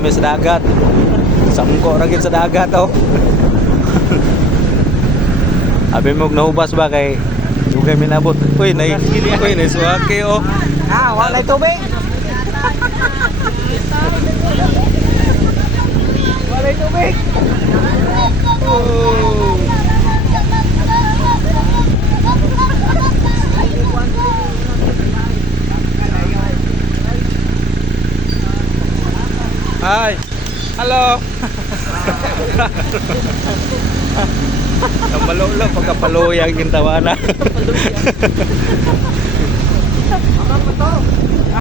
namin sa dagat. Sangko ra gid sa dagat oh. Abi mo nahubas ba kay dugay minabot. Uy, nay suwake oh. Ah, wala tubig. Wala tubig. Oh. Hi. Hello. Ang malolo pagkapaluyang gintawana.